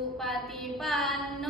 สุปฏิปันโน